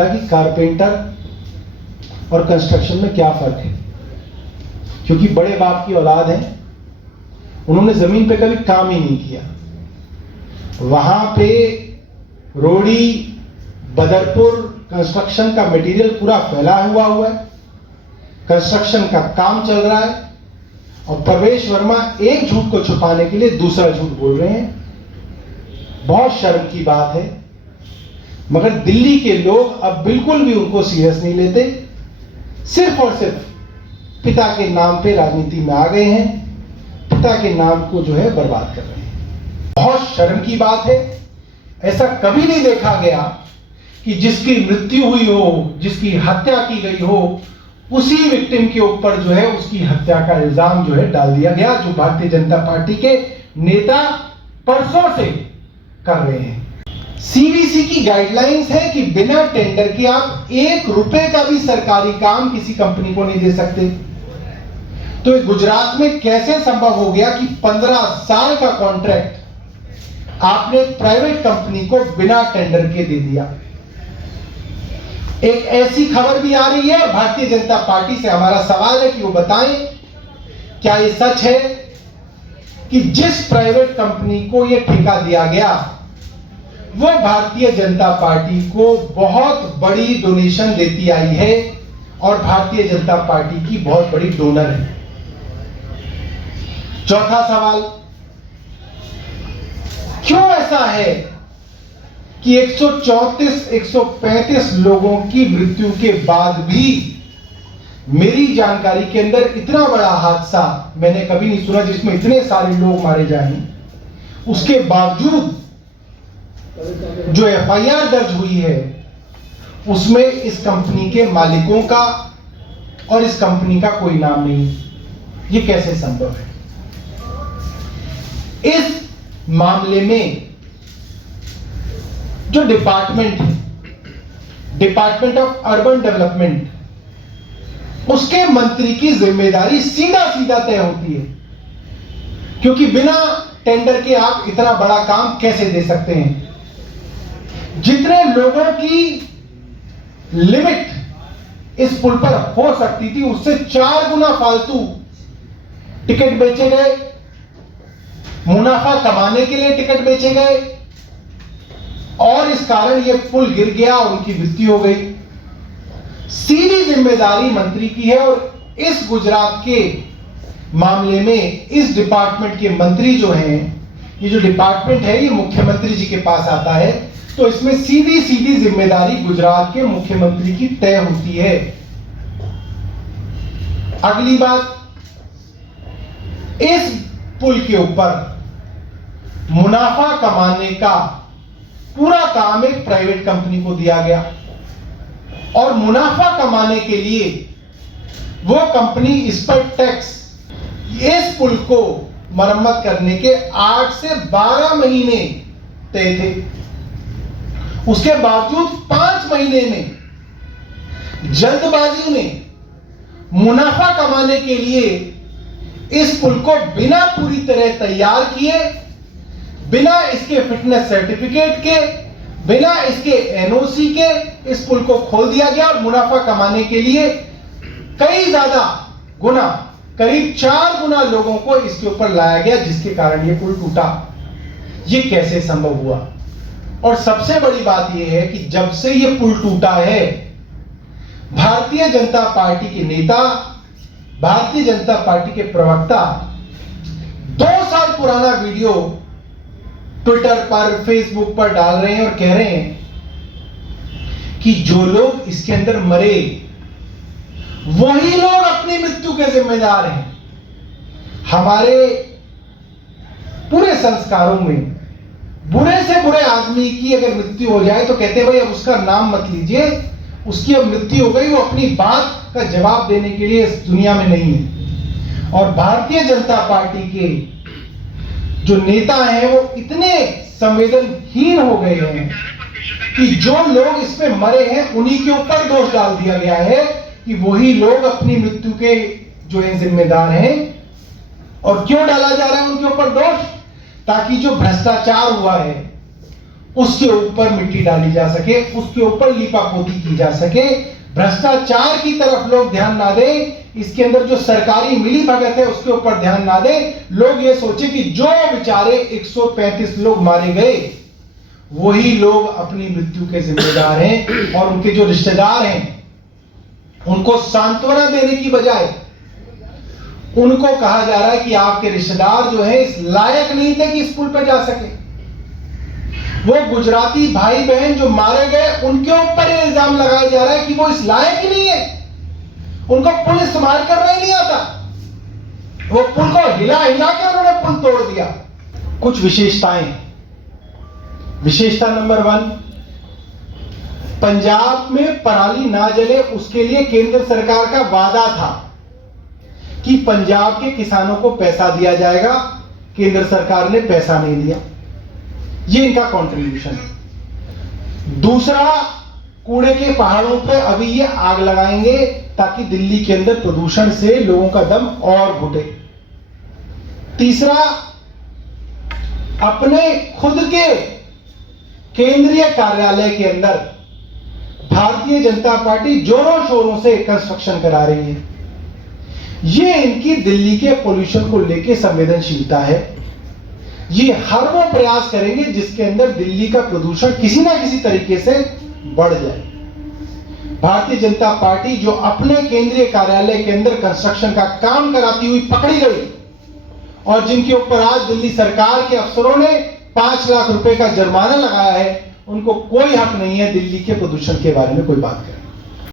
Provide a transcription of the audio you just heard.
कि कारपेंटर और कंस्ट्रक्शन में क्या फर्क है, क्योंकि बड़े बाप की औलाद है, उन्होंने जमीन पे कभी काम ही नहीं किया। वहां पे रोड़ी, बदरपुर कंस्ट्रक्शन का मटेरियल पूरा फैला हुआ है, कंस्ट्रक्शन का काम चल रहा है और प्रवेश वर्मा एक झूठ को छुपाने के लिए दूसरा झूठ बोल रहे हैं। बहुत शर्म की बात है, मगर दिल्ली के लोग अब बिल्कुल भी उनको सीरियस नहीं लेते। सिर्फ और सिर्फ पिता के नाम पे राजनीति में आ गए हैं, पिता के नाम को जो है बर्बाद कर रहे हैं। बहुत शर्म की बात है। ऐसा कभी नहीं देखा गया कि जिसकी मृत्यु हुई हो, जिसकी हत्या की गई हो, उसी विक्टिम के ऊपर जो है उसकी हत्या का इल्जाम जो है डाल दिया गया, जो भारतीय जनता पार्टी के नेता परसों से कर रहे हैं। सीवीसी की गाइडलाइंस है कि बिना टेंडर के आप 1 रुपए का भी सरकारी काम किसी कंपनी को नहीं दे सकते। तो गुजरात में कैसे संभव हो गया कि 15 साल का कॉन्ट्रैक्ट आपने प्राइवेट कंपनी को बिना टेंडर के दे दिया? एक ऐसी खबर भी आ रही है और भारतीय जनता पार्टी से हमारा सवाल है कि वो बताएं, क्या ये सच है कि जिस प्राइवेट कंपनी को ये ठेका दिया गया वो भारतीय जनता पार्टी को बहुत बड़ी डोनेशन देती आई है और भारतीय जनता पार्टी की बहुत बड़ी डोनर है? चौथा सवाल, क्यों ऐसा है कि 134, 135 लोगों की मृत्यु के बाद भी मेरी जानकारी के अंदर इतना बड़ा हादसा मैंने कभी नहीं सुना जिसमें इतने सारे लोग मारे जाएं, उसके बावजूद जो एफआईआर दर्ज हुई है उसमें इस कंपनी के मालिकों का और इस कंपनी का कोई नाम नहीं? ये कैसे संभव है? इस मामले में जो डिपार्टमेंट है, डिपार्टमेंट ऑफ अर्बन डेवलपमेंट, उसके मंत्री की जिम्मेदारी सीधा सीधा तय होती है, क्योंकि बिना टेंडर के आप इतना बड़ा काम कैसे दे सकते हैं? जितने लोगों की लिमिट इस पुल पर हो सकती थी उससे 4 गुना फालतू टिकट बेचे गए, मुनाफा कमाने के लिए टिकट बेचे गए और इस कारण यह पुल गिर गया और उनकी मृत्यु हो गई। सीधी जिम्मेदारी मंत्री की है और इस गुजरात के मामले में इस डिपार्टमेंट के मंत्री जो हैं, ये जो डिपार्टमेंट है ये मुख्यमंत्री जी के पास आता है, तो इसमें सीधी सीधी जिम्मेदारी गुजरात के मुख्यमंत्री की तय होती है। अगली बात, इस पुल के ऊपर मुनाफा कमाने का पूरा काम एक प्राइवेट कंपनी को दिया गया और मुनाफा कमाने के लिए वो कंपनी इस पर टैक्स, इस पुल को मरम्मत करने के 8 से 12 महीने तय थे, उसके बावजूद 5 महीने में जल्दबाजी में मुनाफा कमाने के लिए इस पुल को बिना पूरी तरह तैयार किए, बिना इसके फिटनेस सर्टिफिकेट के, बिना इसके एनओसी के इस पुल को खोल दिया गया और मुनाफा कमाने के लिए कई ज्यादा गुना, करीब 4 गुना लोगों को इसके ऊपर लाया गया, जिसके कारण यह पुल टूटा। यह कैसे संभव हुआ? और सबसे बड़ी बात यह है कि जब से यह पुल टूटा है, भारतीय जनता पार्टी के नेता, भारतीय जनता पार्टी के प्रवक्ता 2 साल पुराना वीडियो ट्विटर पर, फेसबुक पर डाल रहे हैं और कह रहे हैं कि जो लोग इसके अंदर मरे वही लोग अपनी मृत्यु के जिम्मेदार हैं। हमारे पूरे संस्कारों में बुरे से बुरे आदमी की अगर मृत्यु हो जाए तो कहते हैं भाई अब उसका नाम मत लीजिए, उसकी अब मृत्यु हो गई, वो अपनी बात का जवाब देने के लिए इस दुनिया में नहीं है। और भारतीय जनता पार्टी के जो नेता हैं वो इतने संवेदनहीन हो गए हैं कि जो लोग इसमें मरे हैं उन्हीं के ऊपर दोष डाल दिया गया है कि वही लोग अपनी मृत्यु के जो है जिम्मेदार हैं। और क्यों डाला जा रहा है उनके ऊपर दोष? ताकि जो भ्रष्टाचार हुआ है उसके ऊपर मिट्टी डाली जा सके, उसके ऊपर लीपापोती की जा सके, भ्रष्टाचार की तरफ लोग ध्यान ना दें, इसके अंदर जो सरकारी मिली भगत है उसके ऊपर ध्यान ना दें। लोग ये सोचे कि जो बेचारे 135 लोग मारे गए वही लोग अपनी मृत्यु के जिम्मेदार हैं, और उनके जो रिश्तेदार हैं उनको सांत्वना देने की बजाय उनको कहा जा रहा है कि आपके रिश्तेदार जो है इस लायक नहीं थे कि स्कूल पे जा सके। वो गुजराती भाई बहन जो मारे गए उनके ऊपर ये इल्जाम लगाया जा रहा है कि वो इस लायक ही नहीं है, उनको पुल इस्तेमाल करना ही नहीं आता, वो पुल को हिला हिला के उन्होंने पुल तोड़ दिया। कुछ विशेषताएं। विशेषता नंबर 1, पंजाब में पराली ना जले उसके लिए केंद्र सरकार का वादा था कि पंजाब के किसानों को पैसा दिया जाएगा। केंद्र सरकार ने पैसा नहीं दिया, ये इनका कंट्रीब्यूशन है। दूसरा, कूड़े के पहाड़ों पे अभी ये आग लगाएंगे ताकि दिल्ली के अंदर प्रदूषण से लोगों का दम और घुटे। तीसरा, अपने खुद के केंद्रीय कार्यालय के अंदर भारतीय जनता पार्टी जोरों शोरों से कंस्ट्रक्शन करा रही है। ये इनकी दिल्ली के पोल्यूशन को लेकर संवेदनशीलता है। ये हर वो प्रयास करेंगे जिसके अंदर दिल्ली का प्रदूषण किसी ना किसी तरीके से बढ़ जाए। भारतीय जनता पार्टी जो अपने केंद्रीय कार्यालय के अंदर कंस्ट्रक्शन का काम कराती हुई पकड़ी गई और जिनके ऊपर आज दिल्ली सरकार के अफसरों ने 5 लाख रुपए का जुर्माना लगाया है, उनको कोई हक नहीं है दिल्ली के प्रदूषण के बारे में कोई बात करने।